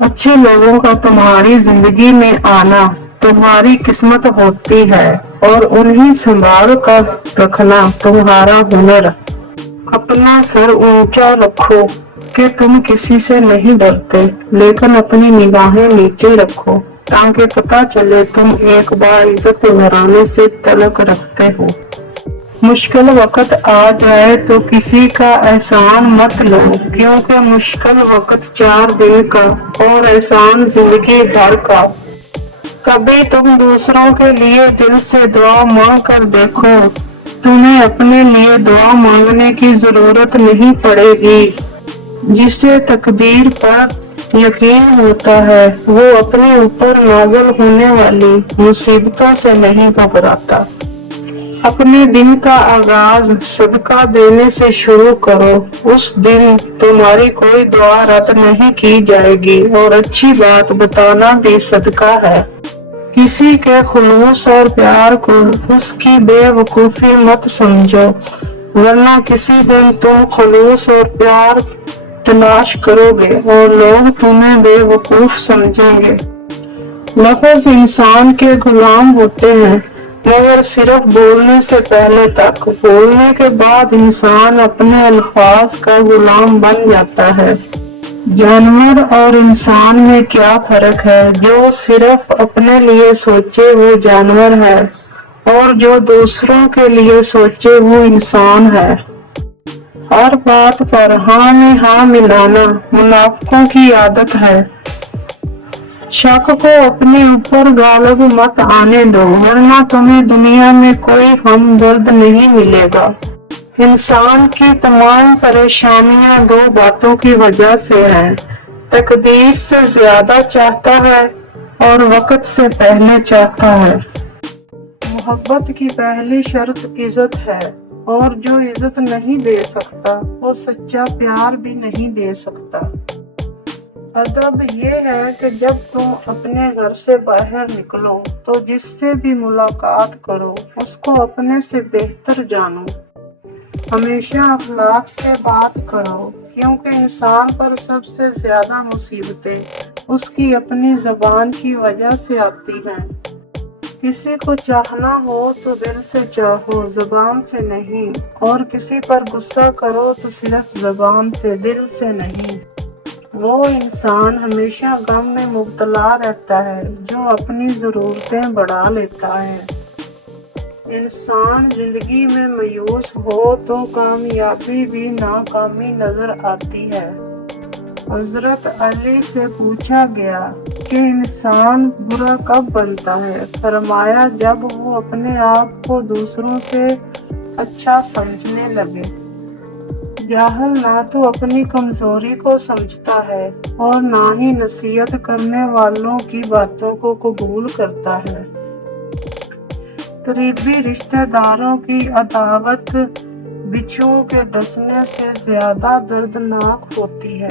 अच्छे लोगों का तुम्हारी जिंदगी में आना तुम्हारी किस्मत होती है और उन्हें संभाल कर रखना तुम्हारा हुनर। अपना सर ऊंचा रखो कि तुम किसी से नहीं डरते, लेकिन अपनी निगाहें नीचे रखो ताकि पता चले तुम एक बाइज्जत घराने से तल्लुक रखते हो। मुश्किल वक्त आ जाए तो किसी का एहसान मत लो, क्योंकि मुश्किल वक्त 4 दिन का और एहसान जिंदगी भर का। कभी तुम दूसरों के लिए दिल से दुआ मांग कर देखो, तुम्हें अपने लिए दुआ मांगने की जरूरत नहीं पड़ेगी। जिसे तकदीर पर यकीन होता है वो अपने ऊपर नाज़िल होने वाली मुसीबतों से नहीं घबराता। अपने दिन का आगाज सदका देने से शुरू करो, उस दिन तुम्हारी कोई दुआ रद्द नहीं की जाएगी और अच्छी बात बताना भी सदका है। किसी के खुलूस और प्यार को उसकी बेवकूफी मत समझो, वरना किसी दिन तुम खुलूस और प्यार तलाश करोगे और लोग तुम्हें बेवकूफ समझेंगे। लफ्ज इंसान के गुलाम होते हैं, मगर सिर्फ बोलने से पहले तक। बोलने के बाद इंसान अपने अल्फाज का गुलाम बन जाता है। जानवर और इंसान में क्या फर्क है? जो सिर्फ अपने लिए सोचे वो जानवर है और जो दूसरों के लिए सोचे वो इंसान है। हर बात पर हाँ में हाँ मिलाना मुनाफिकों की आदत है। शक को अपने ऊपर गालिब मत आने दो, वरना तुम्हें दुनिया में कोई हमदर्द नहीं मिलेगा। इंसान की तमाम परेशानियां 2 बातों की वजह से है, तकदीर से ज्यादा चाहता है और वक्त से पहले चाहता है। मोहब्बत की पहली शर्त इज्जत है, और जो इज्जत नहीं दे सकता वो सच्चा प्यार भी नहीं दे सकता। अदब ये है कि जब तुम अपने घर से बाहर निकलो तो जिससे भी मुलाकात करो उसको अपने से बेहतर जानो। हमेशा अखलाक से बात करो, क्योंकि इंसान पर सबसे ज्यादा मुसीबतें उसकी अपनी जबान की वजह से आती हैं। किसी को चाहना हो तो दिल से चाहो, जबान से नहीं, और किसी पर गुस्सा करो तो सिर्फ जबान से, दिल से नहीं। वो इंसान हमेशा गम में मुब्तला रहता है जो अपनी जरूरतें बढ़ा लेता है। इंसान जिंदगी में मायूस हो तो कामयाबी भी नाकामी नजर आती है। हजरत अली से पूछा गया कि इंसान बुरा कब बनता है? फरमाया, जब वो अपने आप को दूसरों से अच्छा समझने लगे। जाहिल ना तो अपनी कमजोरी को समझता है और ना ही नसीहत करने वालों की बातों को कबूल करता है। करीबी रिश्तेदारों की अदावत बिच्छुओं के डसने से ज्यादा दर्दनाक होती है।